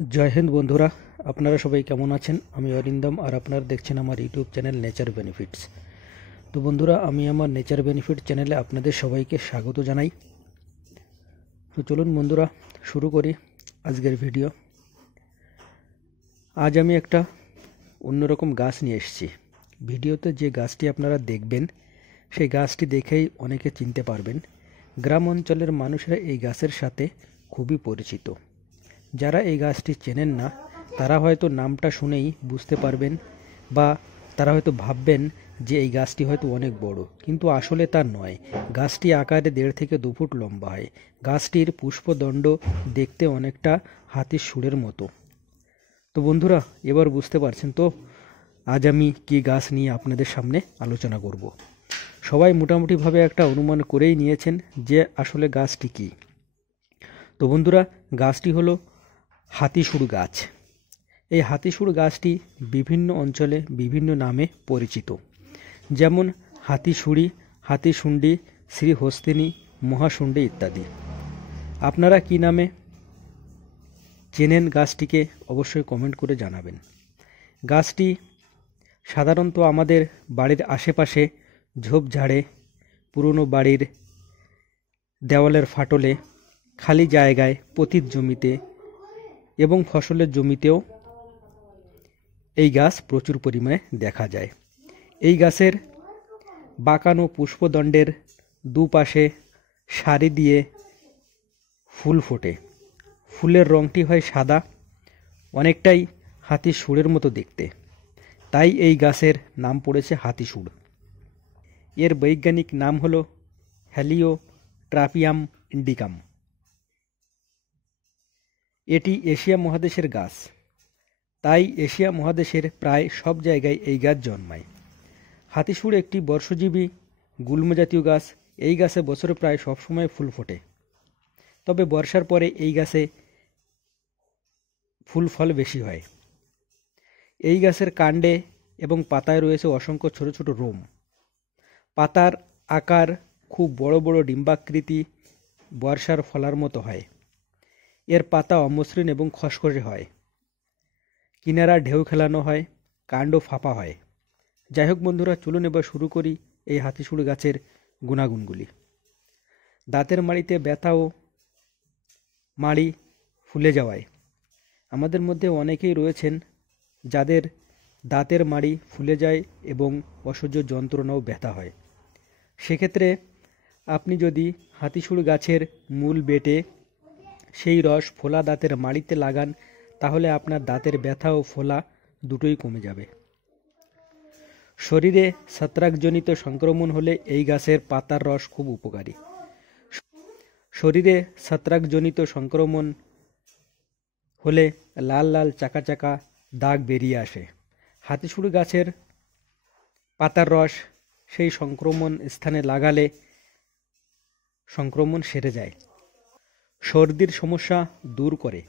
জয় হিন্দ বন্ধুরা, আপনারা সবাই কেমন আছেন? আমি অরিন্দম আর আপনারা দেখছেন আমার ইউটিউব চ্যানেল নেচার বেনিফিটস। তো বন্ধুরা, আমি আমার নেচার বেনিফিট চ্যানেলে আপনাদের সবাইকে স্বাগত জানাই। তো চলুন বন্ধুরা, শুরু করি আজকের ভিডিও। আজ আমি একটা অন্যরকম গাছ নিয়ে এসেছি। ভিডিওতে যে গাছটি আপনারা দেখবেন সেই গাছটি দেখেই অনেকে চিনতে পারবেন। গ্রাম অঞ্চলের মানুষেরা এই গাছের সাথে খুবই পরিচিত। যারা এই গাছটি চেনেন না তারা হয়তো নামটা শুনেই বুঝতে পারবেন বা তারা হয়তো ভাববেন যে এই গাছটি হয়তো অনেক বড়, কিন্তু আসলে তা নয়। গাছটি আকারে 1.5 থেকে 2 ফুট লম্বা হয়। গাছটির পুষ্পদণ্ড দেখতে অনেকটা হাতির শুঁড়ের মতো। তো বন্ধুরা, এবার বুঝতে পারছেন তো আজ আমি কি গাছ নিয়ে আপনাদের সামনে আলোচনা করব। সবাই মোটামুটিভাবে একটা অনুমান করেই নিয়েছেন যে আসলে গাছটি কি। তো বন্ধুরা, গাছটি হলো হাতিশুঁড় গাছ। এই হাতিশুঁড় গাছটি বিভিন্ন অঞ্চলে বিভিন্ন নামে পরিচিত, যেমন হাতিশুঁড়ি, হাতিশুন্ডি, শ্রীহস্তিনী, মহাশুন্ডি ইত্যাদি। আপনারা কি নামে চেনেন গাছটিকে অবশ্যই কমেন্ট করে জানাবেন। গাছটি সাধারণত আমাদের বাড়ির আশেপাশে ঝোপঝাড়ে, পুরনো বাড়ির দেওয়ালের ফাটলে, খালি জায়গায়, পতিত জমিতে এবং ফসলের জমিতেও এই গাছ প্রচুর পরিমাণে দেখা যায়। এই গাছের বাঁকানো পুষ্পদণ্ডের দুপাশে সারি দিয়ে ফুল ফোটে। ফুলের রঙটি হয় সাদা, অনেকটাই হাতির শুঁড়ের মতো দেখতে। তাই এই গাছের নাম পড়েছে হাতিশুঁড়। এর বৈজ্ঞানিক নাম হলো হেলিওট্রাপিয়াম ইন্ডিকাম। এটি এশিয়া মহাদেশের গাছ, তাই এশিয়া মহাদেশের প্রায় সব জায়গায় এই গাছ জন্মায়। হাতিশুঁড় একটি বর্ষজীবী গুল্মজাতীয় গাছ। এই গাছে বছরে প্রায় সবসময় ফুল ফোটে, তবে বর্ষার পরে এই গাছে ফুল ফল বেশি হয়। এই গাছের কাণ্ডে এবং পাতায় রয়েছে অসংখ্য ছোট ছোট রোম। পাতার আকার খুব বড় বড় ডিম্বাকৃতি, বর্ষার ফলার মতো হয়। এর পাতা অমসৃণ এবং খসখসে হয়। কিনারা ঢেউ খেলানো হয়, কাণ্ড ফাঁপা হয়। যাই হোক বন্ধুরা, চলুন এবার শুরু করি এই হাতিশুঁড় গাছের গুণাগুণগুলি। দাঁতের মাড়িতে ব্যথা ও মাড়ি ফুলে যাওয়ায়। আমাদের মধ্যে অনেকেই রয়েছেন যাদের দাঁতের মাড়ি ফুলে যায় এবং অসহ্য যন্ত্রণা ও ব্যথা হয়। সেক্ষেত্রে আপনি যদি হাতিশুঁড় গাছের মূল বেটে সেই রস ফোলা দাঁতের মাড়িতে লাগান, তাহলে আপনার দাঁতের ব্যথা ও ফোলা দুটোই কমে যাবে। শরীরে ছত্রাকজনিত সংক্রমণ হলে এই গাছের পাতার রস খুব উপকারী। শরীরে ছত্রাকজনিত সংক্রমণ হলে লাল লাল চাকা চাকা দাগ বেরিয়ে আসে। হাতিশুঁড় গাছের পাতার রস সেই সংক্রমণ স্থানে লাগালে সংক্রমণ সেরে যায়। সর্দির সমস্যা দূর করে।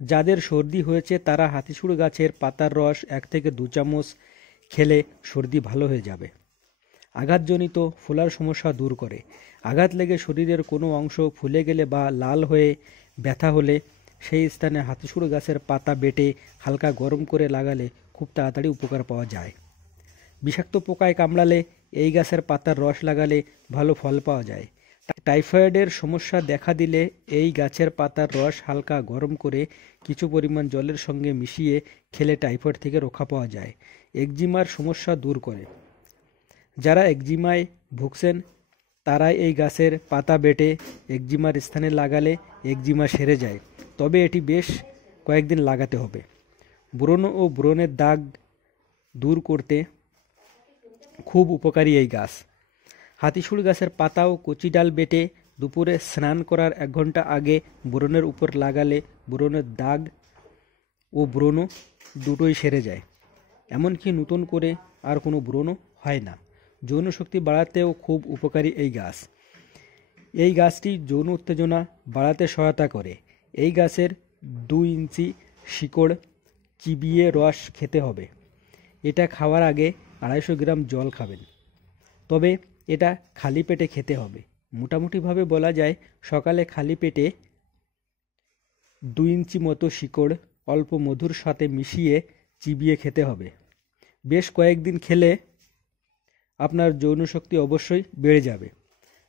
যাদের সর্দি হয়েছে তারা হাতিশুঁড় গাছের পাতার রস 1 থেকে 2 চামচ খেলে সর্দি ভালো হয়ে যাবে। আঘাতজনিত ফোলার সমস্যা দূর করে। আঘাত লেগে শরীরের কোনো অংশ ফুলে গেলে বা লাল হয়ে ব্যথা হলে সেই স্থানে হাতিশুঁড় গাছের পাতা বেটে হালকা গরম করে লাগালে খুব তাড়াতাড়ি উপকার পাওয়া যায়। বিষাক্ত পোকায় কামড়ালে এই গাছের পাতার রস লাগালে ভালো ফল পাওয়া যায়। টাইফয়েডের সমস্যা দেখা দিলে এই গাছের পাতার রস হালকা গরম করে কিছু পরিমাণ জলের সঙ্গে মিশিয়ে খেলে টাইফয়েড থেকে রক্ষা পাওয়া যায়। একজিমার সমস্যা দূর করে। যারা একজিমায় ভুগছেন তারা এই গাছের পাতা বেটে একজিমার স্থানে লাগালে একজিমা সেরে যায়, তবে এটি বেশ কয়েকদিন লাগাতে হবে। ব্রণ ও ব্রণের দাগ দূর করতে খুব উপকারী এই গাছ। হাতিশুঁড় গাছের পাতা ও কচি ডাল বেটে দুপুরে স্নান করার 1 ঘন্টা আগে ব্রণের উপর লাগালে ব্রণের দাগ ও ব্রণ দুটোই সেরে যায়। এমনকি নতুন করে আর কোনো ব্রণ হয় না। যৌন শক্তি বাড়াতেও খুব উপকারী এই গাছ। এই গাছটি যৌন উত্তেজনা বাড়াতে সহায়তা করে। এই গাছের 2 ইঞ্চি শিকড় চিবিয়ে রস খেতে হবে। এটা খাওয়ার আগে 250 গ্রাম জল খাবেন, তবে এটা খালি পেটে খেতে হবে। মোটামুটিভাবে বলা যায় সকালে খালি পেটে 2 ইঞ্চি মতো শিকড় অল্প মধুর সাথে মিশিয়ে চিবিয়ে খেতে হবে। বেশ কয়েকদিন খেলে আপনার যৌন শক্তি অবশ্যই বেড়ে যাবে।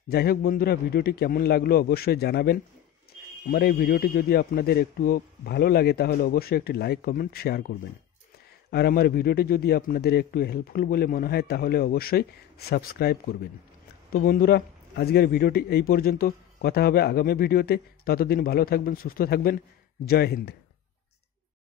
যাই হোক বন্ধুরা, ভিডিওটি কেমন লাগলো অবশ্যই জানাবেন। আমার এই ভিডিওটি যদি আপনাদের একটুও ভালো লাগে তাহলে অবশ্যই একটি লাইক, কমেন্ট, শেয়ার করবেন। আর আমার ভিডিওটি যদি আপনাদের একটু হেল্পফুল বলে মনে হয় তাহলে অবশ্যই সাবস্ক্রাইব করবেন। তো বন্ধুরা, আজকের ভিডিওটি এই পর্যন্ত। কথা হবে আগামী ভিডিওতে। ততদিন ভালো থাকবেন, সুস্থ থাকবেন। জয় হিন্দ।